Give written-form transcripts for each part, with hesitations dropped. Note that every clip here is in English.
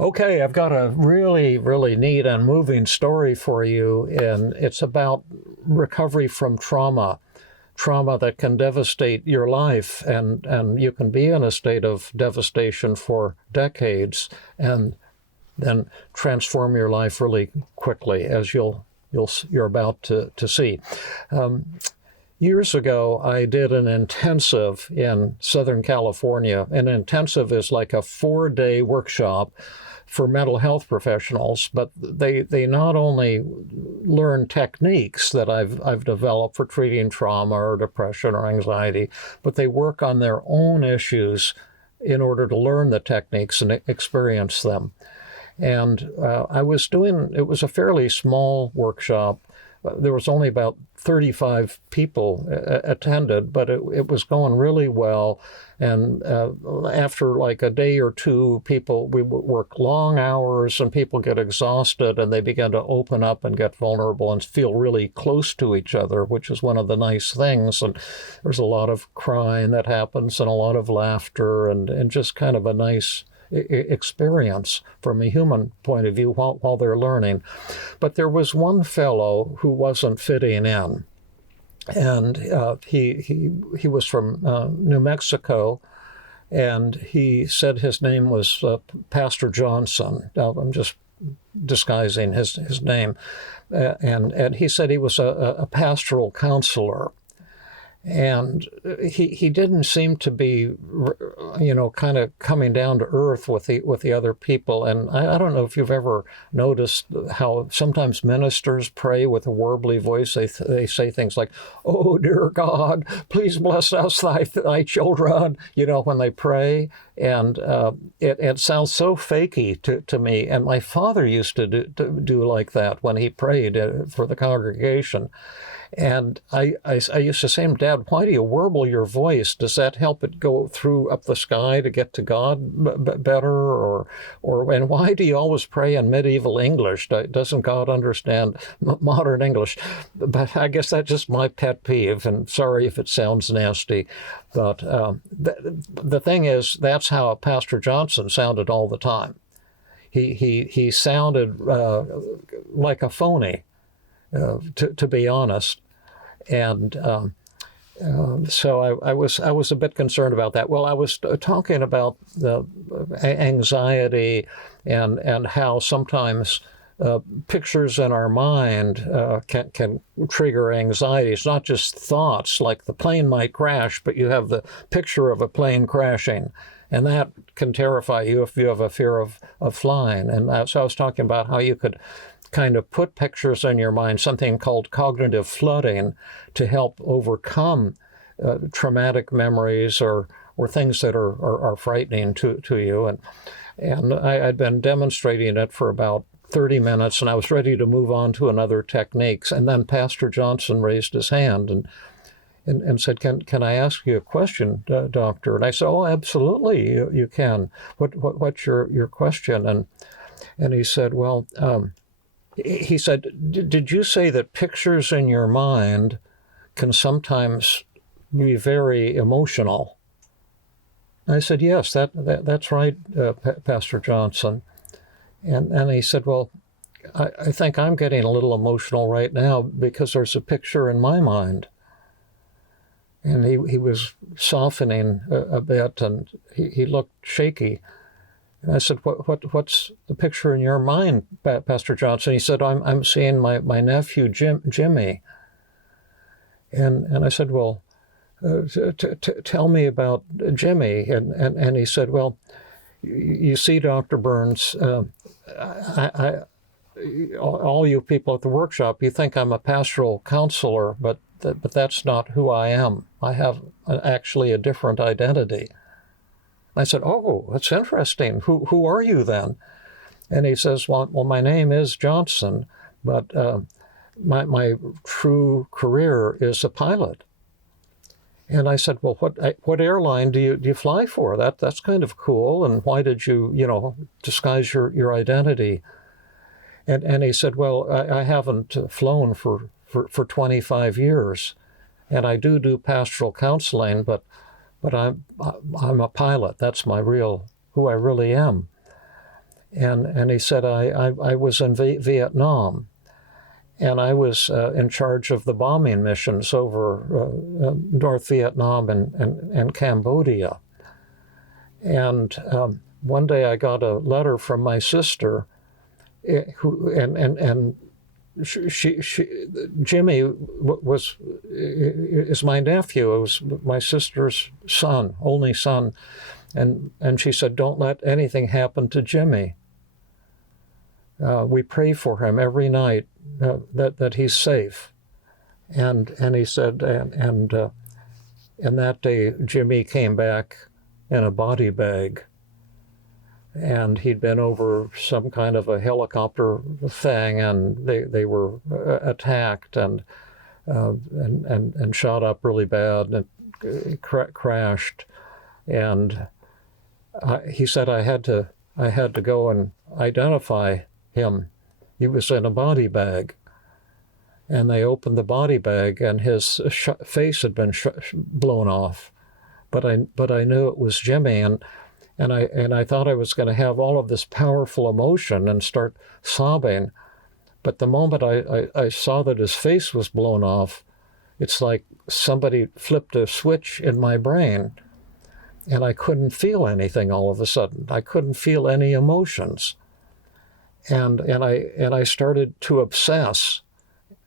Okay, I've got a really, really neat and moving story for you, and it's about recovery from trauma that can devastate your life, and you can be in a state of devastation for decades and then transform your life really quickly, as you're about to see. Years ago, I did an intensive in Southern California. An intensive is like a 4-day workshop for mental health professionals, but they not only learn techniques that I've developed for treating trauma or depression or anxiety, but they work on their own issues in order to learn the techniques and experience them. And it was a fairly small workshop. There was only about 35 people attended, but it was going really well. And after like a day or two, we work long hours and people get exhausted and they begin to open up and get vulnerable and feel really close to each other, which is one of the nice things. And there's a lot of crying that happens and a lot of laughter and just kind of a nice experience from a human point of view while they're learning. But there was one fellow who wasn't fitting in, and he was from New Mexico, and he said his name was Pastor Johnson. Now, I'm just disguising his name, and he said he was a pastoral counselor. And he didn't seem to be, kind of coming down to earth with the other people. And I don't know if you've ever noticed how sometimes ministers pray with a warbly voice. They say things like, "Oh, dear God, please bless us, thy children," when they pray. And it sounds so fakey to me. And my father used to do like that when he prayed for the congregation. And I used to say to him, "Dad, why do you warble your voice? Does that help it go through up the sky to get to God better? And why do you always pray in medieval English? Doesn't God understand modern English?" But I guess that's just my pet peeve, and sorry if it sounds nasty. But the thing is, that's how Pastor Johnson sounded all the time. He sounded like a phony. To be honest, and so I was a bit concerned about that. Well, I was talking about the anxiety and how sometimes pictures in our mind can trigger anxiety. It's not just thoughts like the plane might crash, but you have the picture of a plane crashing. And that can terrify you if you have a fear of flying. And so I was talking about how you could kind of put pictures in your mind, something called cognitive flooding, to help overcome traumatic memories or things that are frightening to you. And I'd been demonstrating it for about 30 minutes, and I was ready to move on to another techniques. And then Pastor Johnson raised his hand and said, "Can I ask you a question, Doctor?" And I said, "Oh, absolutely, you can. What's your question?" And he said, "Well," he said, "Did you say that pictures in your mind can sometimes be very emotional?" And I said, "Yes, that's right, Pastor Johnson." And he said, "Well, I think I'm getting a little emotional right now because there's a picture in my mind." And he was softening a bit, and he looked shaky. And I said, "What's the picture in your mind, Pastor Johnson?" He said, I'm seeing my nephew, Jimmy." And I said, "Well, tell me about Jimmy." And he said, "Well, you see, Dr. Burns, all you people at the workshop, you think I'm a pastoral counselor, but that's not who I am. I have actually a different identity." I said, "Oh, that's interesting. Who are you then?" And he says, well, my name is Johnson, but my true career is a pilot." And I said, "Well, what airline do you fly for? That's kind of cool. And why did you disguise your identity?" And he said, "Well, I haven't flown for 25 years, and I do pastoral counseling, but I'm a pilot. That's who I really am." And he said, I was in Vietnam, and I was in charge of the bombing missions over North Vietnam and Cambodia. And one day I got a letter from my sister, Jimmy is my nephew. It was my sister's son, only son, and she said, "Don't let anything happen to Jimmy. We pray for him every night that he's safe." And he said, and that day Jimmy came back in a body bag. And he'd been over some kind of a helicopter thing, and they were attacked and shot up really bad, and it crashed. And he said I had to go and identify him. He was in a body bag, and they opened the body bag, and his face had been blown off, but I knew it was Jimmy, and I thought I was going to have all of this powerful emotion and start sobbing. But the moment I saw that his face was blown off, it's like somebody flipped a switch in my brain, and I couldn't feel anything all of a sudden. I couldn't feel any emotions. And I started to obsess.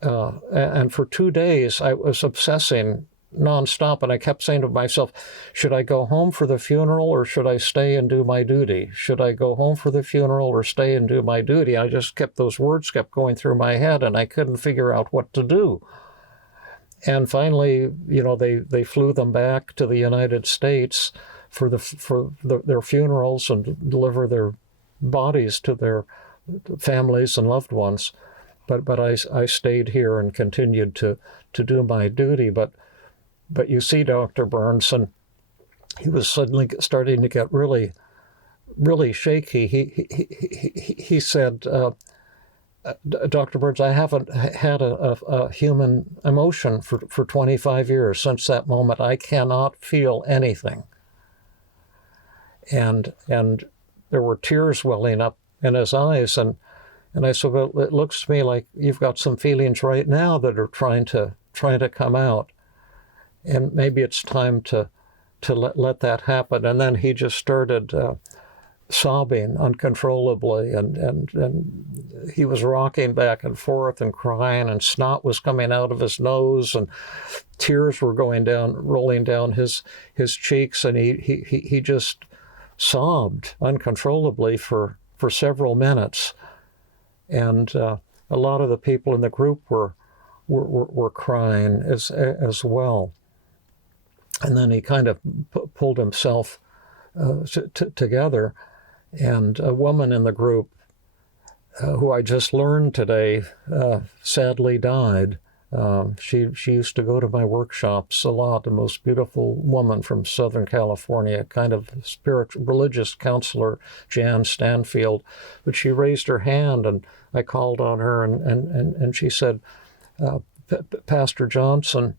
And for 2 days, I was obsessing nonstop, and I kept saying to myself, should I go home for the funeral or should I stay and do my duty? Should I go home for the funeral or stay and do my duty? I just those words kept going through my head, and I couldn't figure out what to do. And finally, they flew them back to the United States for their funerals and deliver their bodies to their families and loved ones. But I stayed here and continued to do my duty. But you see, Dr. Burns, and he was suddenly starting to get really, really shaky. He said, Dr. Burns, I haven't had a human emotion for 25 years. Since that moment, I cannot feel anything. And there were tears welling up in his eyes. And I said, well, it looks to me like you've got some feelings right now that are trying to come out. And maybe it's time to let that happen. And then he just started sobbing uncontrollably, and he was rocking back and forth and crying, and snot was coming out of his nose, and tears were rolling down his cheeks, and he just sobbed uncontrollably for several minutes. And a lot of the people in the group were crying as well. And then he kind of pulled himself together, and a woman in the group, who I just learned today, sadly died. She used to go to my workshops a lot, the most beautiful woman from Southern California, kind of religious counselor, Jan Stanfield. But she raised her hand, and I called on her, and she said, Pastor Johnson,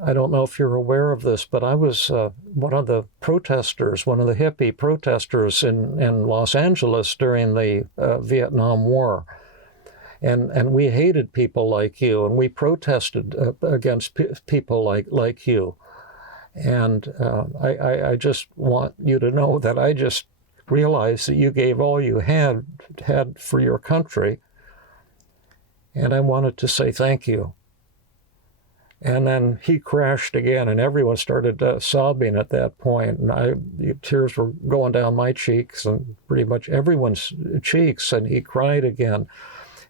I don't know if you're aware of this, but I was one of the protesters, one of the hippie protesters in Los Angeles during the Vietnam War. And we hated people like you, and we protested against people like you. And I just want you to know that I just realized that you gave all you had for your country, and I wanted to say thank you. And then he crashed again, and everyone started sobbing at that point. And tears were going down my cheeks and pretty much everyone's cheeks, and he cried again.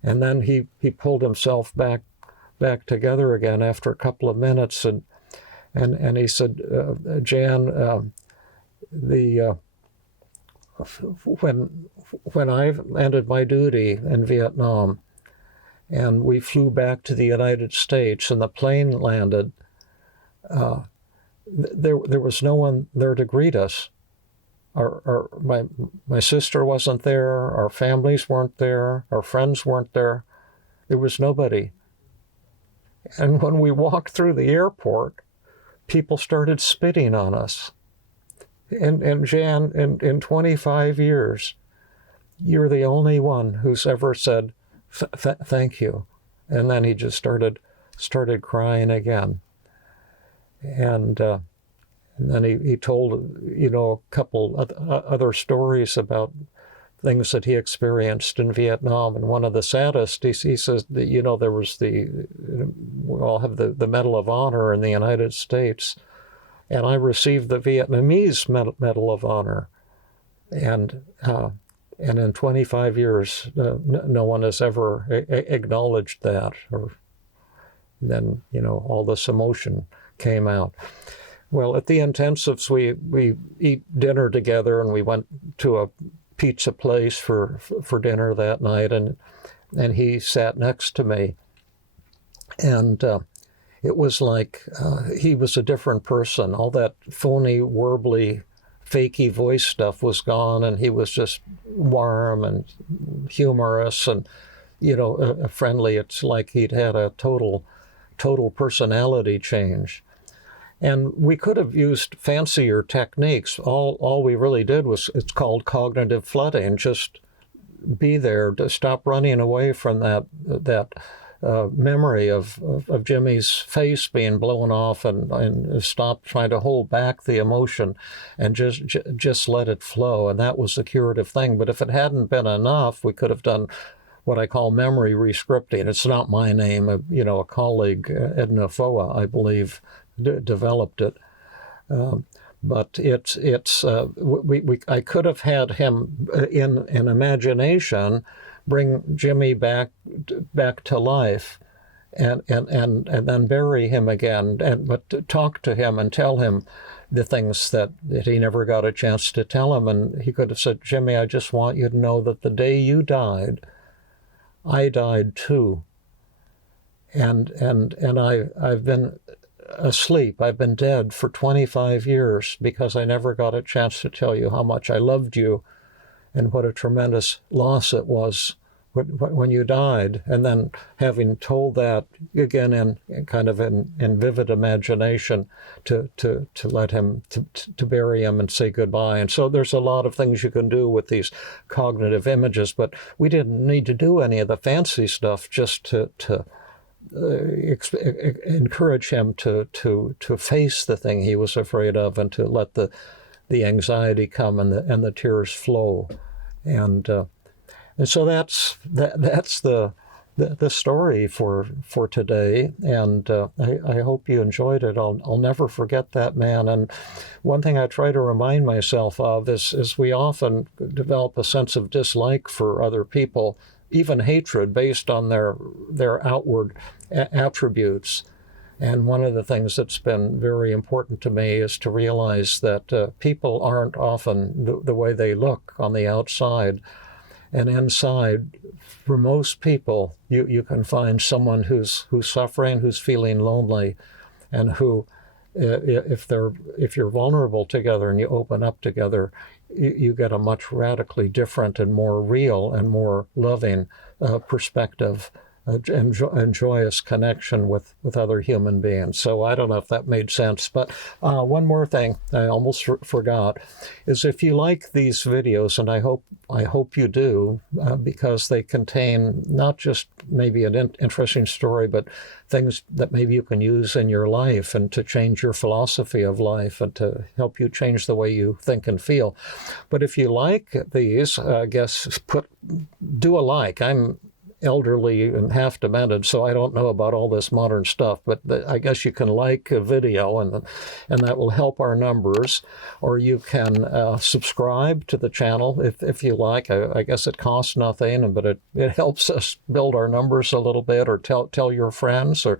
And then he pulled himself back together again after a couple of minutes, and he said, Jan, when I ended my duty in Vietnam, and we flew back to the United States, and the plane landed, there was no one there to greet us. My sister wasn't there, our families weren't there, our friends weren't there. There was nobody. And when we walked through the airport, people started spitting on us. And Jan, in 25 years, you're the only one who's ever said, thank you. And then he just started crying again. And then he told, a couple other stories about things that he experienced in Vietnam. And one of the saddest, he says that, there was we all have the Medal of Honor in the United States. And I received the Vietnamese Medal of Honor. And in 25 years, no one has ever acknowledged that. Or then, all this emotion came out. Well, at the intensives, we eat dinner together, and we went to a pizza place for dinner that night, and he sat next to me. And it was like he was a different person. All that phony, warbly, fakey voice stuff was gone, and he was just warm and humorous and, friendly. It's like he'd had a total personality change. And we could have used fancier techniques. All we really did was, it's called cognitive flooding. Just be there, to stop running away from that memory of Jimmy's face being blown off, and stop trying to hold back the emotion, and just let it flow. And that was the curative thing. But if it hadn't been enough, we could have done what I call memory rescripting. It's not my name. A colleague, Edna Foa, I believe, developed it. But I could have had him in imagination bring Jimmy back to life, and then bury him again, but talk to him and tell him the things that he never got a chance to tell him. And he could have said, Jimmy, I just want you to know that the day you died, I died too. And I've been asleep. I've been dead for 25 years because I never got a chance to tell you how much I loved you and what a tremendous loss it was when you died. And then having told that again in kind of in vivid imagination, to let him, to bury him and say goodbye. And so there's a lot of things you can do with these cognitive images, but we didn't need to do any of the fancy stuff, just to encourage him to face the thing he was afraid of, and to let the anxiety come and the tears flow. And so that's the story for today. And I hope you enjoyed it. I'll never forget that man. And one thing I try to remind myself of is we often develop a sense of dislike for other people, even hatred, based on their outward attributes. And one of the things that's been very important to me is to realize that people aren't often the way they look on the outside. And inside, for most people, you can find someone who's suffering, who's feeling lonely, and who, if you're vulnerable together and you open up together, you get a much radically different and more real and more loving perspective and joyous connection with other human beings. So I don't know if that made sense. But one more thing I almost forgot is, if you like these videos, and I hope you do, because they contain not just maybe an interesting story, but things that maybe you can use in your life and to change your philosophy of life and to help you change the way you think and feel. But if you like these, I guess do a like. I'm elderly and half demented, so I don't know about all this modern stuff, but I guess you can like a video, and that will help our numbers. Or you can subscribe to the channel if you like. I guess it costs nothing, but it helps us build our numbers a little bit. Or tell your friends. Or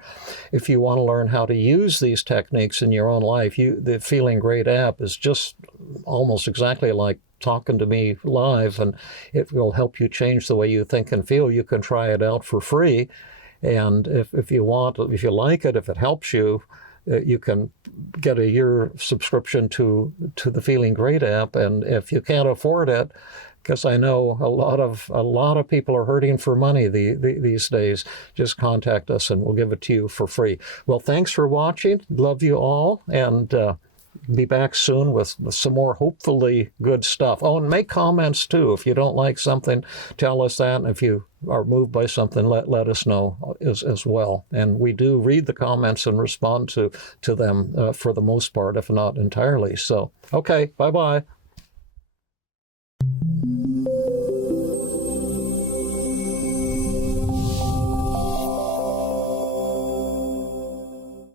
if you want to learn how to use these techniques in your own life, the Feeling Great app is just almost exactly like talking to me live, and it will help you change the way you think and feel. You can try it out for free, and if you like it, if it helps you, you can get a year subscription to the Feeling Great app. And if you can't afford it, because I know a lot of people are hurting for money these days, just contact us and we'll give it to you for free. Well, thanks for watching. Love you all, and be back soon with some more hopefully good stuff. Oh, and make comments too. If you don't like something, tell us that. And if you are moved by something, let us know as well. And we do read the comments and respond to them for the most part, if not entirely. So, okay, bye-bye.